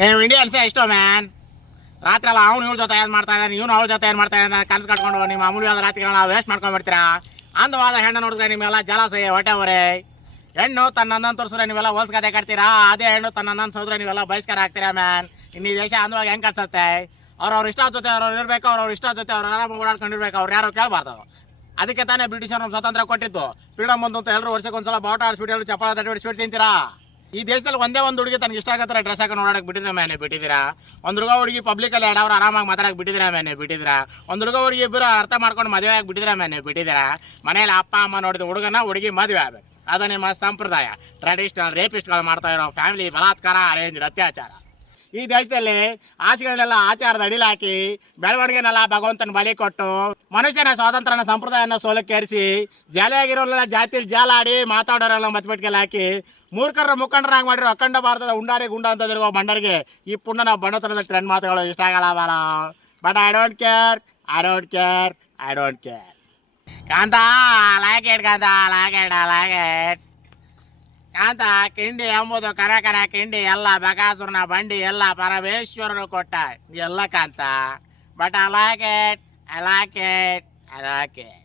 ನೀವು ಇಂಡಿಯನ್ಸೇ ಇಷ್ಟೋ ಮ್ಯಾನ್. ರಾತ್ರಿ ಎಲ್ಲ ಅವ್ನು ಇವ್ರ ಜೊತೆ ಏನು ಮಾಡ್ತಾ ಇದ್ದಾನೆ, ಇವನು ಅವ್ರ ಜೊತೆ ಏನು ಮಾಡ್ತಾ ಇದ್ದಾನೆ ಕನಸು ಕಟ್ಕೊಂಡು ನಿಮ್ಮ ಅಮೂಲ್ಯವಾದ ರಾತ್ರಿಗಳನ್ನ ವೇಸ್ಟ್ ಮಾಡ್ಕೊಂಡ್ಬಿಡ್ತೀರಾ. ಅಂದವಾದ ಹೆಣ್ಣು ನೋಡಿದ್ರೆ ನಿಮ್ಮೆಲ್ಲ ಜಲಸೆ ಹೊಟ್ಟೆವರೆ. ಹೆಣ್ಣು ತನ್ನ ಅಂದನ್ ತೋರಿಸಿದ್ರೆ ನೀವೆಲ್ಲ ಹೋಲ್ಸ್ಕತೆ ಕಟ್ತೀರಾ, ಅದೇ ಹೆಣ್ಣು ತನ್ನ ಅಂದನ್ ಸೋದ್ರೆ ನೀವೆಲ್ಲ ಬಹಿಷ್ಕಾರ ಆಗ್ತೀರಾ ಮ್ಯಾನ್. ಇನ್ನು ಈ ದೇಶ ಅಂದವಾಗ ಹೆಂಗೆ ಕಟ್ಸತ್ತೆ? ಅವ್ರವ್ರ ಇಷ್ಟ ಜೊತೆ ಅವ್ರವ್ರು ಇರಬೇಕು, ಅವ್ರವ್ರ ಇಷ್ಟ ಜೊತೆ ಅವ್ರು ಆರಾಮಾಗಿ ಓಡಾಡ್ಕೊಂಡಿರ್ಬೇಕು, ಅವ್ರು ಯಾರು ಕೇಳಬಾರ್ದು. ಅದಕ್ಕೆ ತಾನೇ ಬ್ರಿಟಿಷರು ನಮ್ಮ ಸ್ವಾತಂತ್ರ್ಯ ಕೊಟ್ಟಿದ್ದು. ಫ್ರೀಡಮ್ ಬಂತು ಅಂತ ಎಲ್ಲರೂ ವರ್ಷಕ್ಕೊಂದ್ಸಲ ಬಾವುಟ ಆಡಿಸ್ಬಿಟ್ಟು ಚಪ್ಪಳ ತಟ್ಟಿ ಸ್ವೀಟ್ ತಿಂತೀರಾ. ಈ ದೇಶದಲ್ಲಿ ಒಂದೇ ಒಂದು ಹುಡುಗಿ ತನಗೆ ಇಷ್ಟ ಆಗತ್ತರ ಡ್ರೆಸ್ ಹಾಕೊಂಡು ನೋಡೋಕೆ ಬಿಟ್ಟಿದ್ರೆ ಮ್ಯಾನೆ ಬಿಟ್ಟಿದ್ದೀರಾ. ಒಂದು ಹುಡುಗ ಹುಡುಗಿ ಪಬ್ಲಿಕಲ್ಲಿ ಅವ್ರು ಆರಾಮಾಗಿ ಮಾತಾಡಕ್ಕೆ ಬಿಟ್ಟಿದ್ರೆ ಮ್ಯಾನೆ ಬಿಟ್ಟಿದ್ದೀರಾ. ಒಂದು ಹುಡುಗ ಹುಡುಗಿ ಇಬ್ಬರು ಅರ್ಥ ಮಾಡ್ಕೊಂಡು ಮದುವೆ ಆಗಿ ಬಿಟ್ಟಿದ್ರೆ ಮ್ಯಾನೆ ಬಿಟ್ಟಿದ್ದೀರಾ. ಮನೇಲಿ ಅಪ್ಪ ಅಮ್ಮ ನೋಡಿದ ಹುಡುಗನ ಹುಡುಗಿ ಮದುವೆ ಆಗಬೇಕು, ಅದು ನಿಮ್ಮ ಸಂಪ್ರದಾಯ. ಟ್ರೆಡಿಷನಲ್ ರೇಪಿಸ್ಟ್ಗಳು ಮಾಡ್ತಾ ಇರೋ ಫ್ಯಾಮಿಲಿ ಬಲಾತ್ಕಾರ, ಅರೇಂಜ್ಡ್ ಅತ್ಯಾಚಾರ. ಈ ದೇಶದಲ್ಲಿ ಆಸೆಗಳನ್ನೆಲ್ಲ ಆಚಾರದ ಅಡಿಲ್ ಹಾಕಿ ಬೆಳವಣಿಗೆನೆಲ್ಲ ಭಗವಂತನ ಬಲಿ ಕೊಟ್ಟು ಮನುಷ್ಯನ ಸ್ವಾತಂತ್ರ್ಯನ ಸಂಪ್ರದಾಯನ ಸೋಲಕ್ಕೇರಿಸಿ ಜಾಲಿಯಾಗಿರೋಲ್ಲ ಜಾತಿಲಿ ಜಾಲಾಡಿ ಮಾತಾಡೋರೆಲ್ಲ ಮತ್ಬಿಟ್ಗೆಲ್ಲ ಹಾಕಿ ಮೂರ್ಖರ ಮುಖಂಡರಾಗಿ ಮಾಡಿರೋ ಅಖಂಡ ಭಾರತದ ಉಂಡಾಡಿ ಗುಂಡ ಅಂತ ತಿರುಗೋ ಬಂಡರಿಗೆ ಈ ಪುಣ್ಯನ ಬಣ್ಣತನದ ಟ್ರೆಂಡ್ ಮಾತುಗಳು ಇಷ್ಟ ಆಗಲ್ಲ ಬರ. But I don't care, I don't care, I don't care. ಕಾಂತ ಲೈಕ್ ಇಟ್, ಕಾಂತ ಲೈಕ್ ಇಟ್, ಲೈಕ್ ಇಟ್. ಕಾಂತ ಕಿಂಡಿ ಎಂಬುದು ಕರ ಕಿಂಡಿ ಎಲ್ಲ ಬಕಾಸುರನ ಬಂಡಿ ಎಲ್ಲ ಪರಮೇಶ್ವರರು ಕೊಟ್ಟ ಎಲ್ಲ ಕಾಂತ. But I like it, I like it, I like it.